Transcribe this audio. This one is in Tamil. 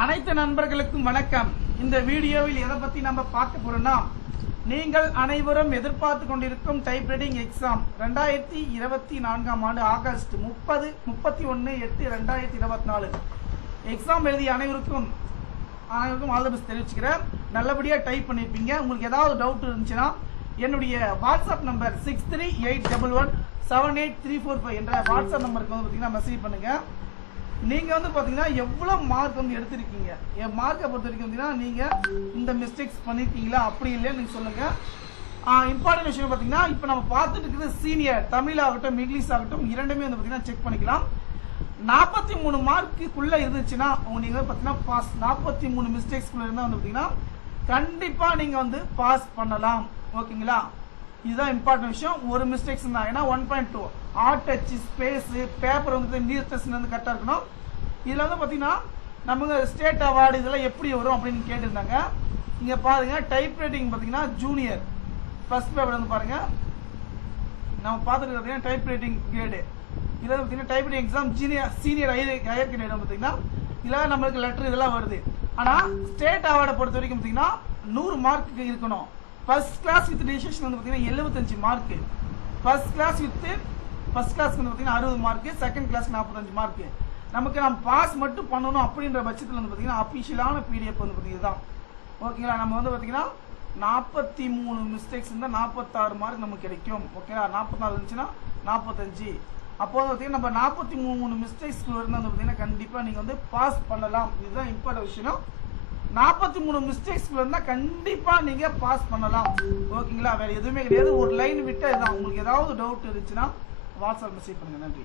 அனைத்து நண்பர்களுக்கும் வணக்கம். இந்த வீடியோவில் எதை பத்தி நம்ம பார்க்க போறோம்னா, நீங்கள் அனைவரும் எதிர்பார்த்து கொண்டிருக்கும் டைப்ரைட்டிங் எக்ஸாம் 2024 ஆண்டு ஆகஸ்ட் 31/8/2024 எக்ஸாம் எழுதிய அனைவருக்கும் ஆல் தி பெஸ்ட் தெரிவிச்சுக்கிறேன். நல்லபடியா டைப் பண்ணிருப்பீங்க. உங்களுக்கு ஏதாவது டவுட் இருந்துச்சுன்னா என்னுடைய வாட்ஸ்அப் நம்பர் 6381178345 என்ற வாட்ஸ்அப் நம்பருக்கு வந்து பாத்தீங்கன்னா மெசேஜ் பண்ணுங்க. நீங்க வந்து பாத்தீங்கன்னா எவ்வளவு மார்க் வந்து எடுத்திருக்கீங்க, என் மார்க்கை பொறுத்த வரைக்கும் பாத்தீங்கன்னா நீங்க இந்த மிஸ்டேக்ஸ் பண்ணிருக்கீங்களா அப்படி இல்லையா நீங்க சொல்லுங்க. இம்பார்ட்டன்ட் விஷயம் பாத்தீங்கன்னா இப்ப நம்ம பார்த்துட்டு இருக்கிறது சீனியர் தமிழ் ஆகட்டும் இங்கிலீஷ் ஆகட்டும் இரண்டுமே வந்து பாத்தீங்கன்னா செக் பண்ணிக்கலாம். 43 மார்க்குள்ள இருந்துச்சுன்னா நீங்க பாத்தீங்கன்னா பாஸ். 43 மிஸ்டேக்ஸ்குள்ள இருந்தா வந்து பாத்தீங்கன்னா கண்டிப்பா நீங்க வந்து பாஸ் பண்ணலாம். ஓகேங்களா, இதுதான் இம்பார்ட்டன்ட் விஷயம். ஒரு மிஸ்டேக்ஸ் தான், ஏன்னா 1.2 ஆர்ட் டச் ஸ்பேஸ் பேப்பர் வந்து நீர் டெஸ்ட் வந்து கரெக்டாக இருக்கணும். இதில் வந்து பார்த்தீங்கன்னா நமக்கு ஸ்டேட் அவார்டு இதெல்லாம் எப்படி வரும் அப்படின்னு கேட்டிருந்தாங்க. இங்கே பாருங்க, டைப் ரைட்டிங் பார்த்தீங்கன்னா ஜூனியர் ஃபர்ஸ்ட் பேப்பர் வந்து பாருங்க, நம்ம பார்த்துட்டு பார்த்தீங்கன்னா டைப் ரைட்டிங் கிரேடு. இதில் பார்த்தீங்கன்னா type writing exam senior higher grade பார்த்தீங்கன்னா இதில் நம்மளுக்கு லெட்டர் இதெல்லாம் வருது. ஆனால் ஸ்டேட் அவார்டை பொறுத்த வரைக்கும் பார்த்தீங்கன்னா 100 மார்க்கு இருக்கணும். ஃபர்ஸ்ட் கிளாஸ் வித் ரிஜிஸ்ட்ரேஷன் வந்து பார்த்தீங்கன்னா 75 மார்க்கு. ஃபர்ஸ்ட் கிளாஸ்க்கு வந்து பார்த்தீங்கன்னா 60 மார்க்கு, செகண்ட் கிளாஸ்க்கு 45 மார்க்கு. நமக்கு நம்ம பாஸ் மட்டும் பண்ணணும் அப்படின்ற பட்சத்தில் வந்து பார்த்தீங்கன்னா அஃபிஷியலான பிடிஎஃப் வந்து பார்த்தீங்கன்னா ஓகேங்களா. நம்ம வந்து பார்த்தீங்கன்னா 43 மிஸ்டேக்ஸ் இருந்தால் 46 மார்க் நமக்கு கிடைக்கும். ஓகேங்களா, 44 இருந்துச்சுன்னா 45. அப்போ வந்து பார்த்தீங்கன்னா நம்ம 43 மிஸ்டேக்ஸ்குள்ள இருந்தால் வந்து பார்த்தீங்கன்னா கண்டிப்பாக நீங்கள் வந்து பாஸ் பண்ணலாம். இதுதான் இம்பார்ட்டன்ட் விஷயம். 43 மிஸ்டேக்ஸ்குள்ள இருந்தால் கண்டிப்பா நீங்க பாஸ் பண்ணலாம். ஓகேங்களா, வேற எதுவுமே கிடையாது. ஒரு லைன் விட்டு இதுதான். உங்களுக்கு ஏதாவது டவுட் இருந்துச்சுன்னா வாட்ஸ்அப் மெசேஜ் பண்ணுங்க. நன்றி.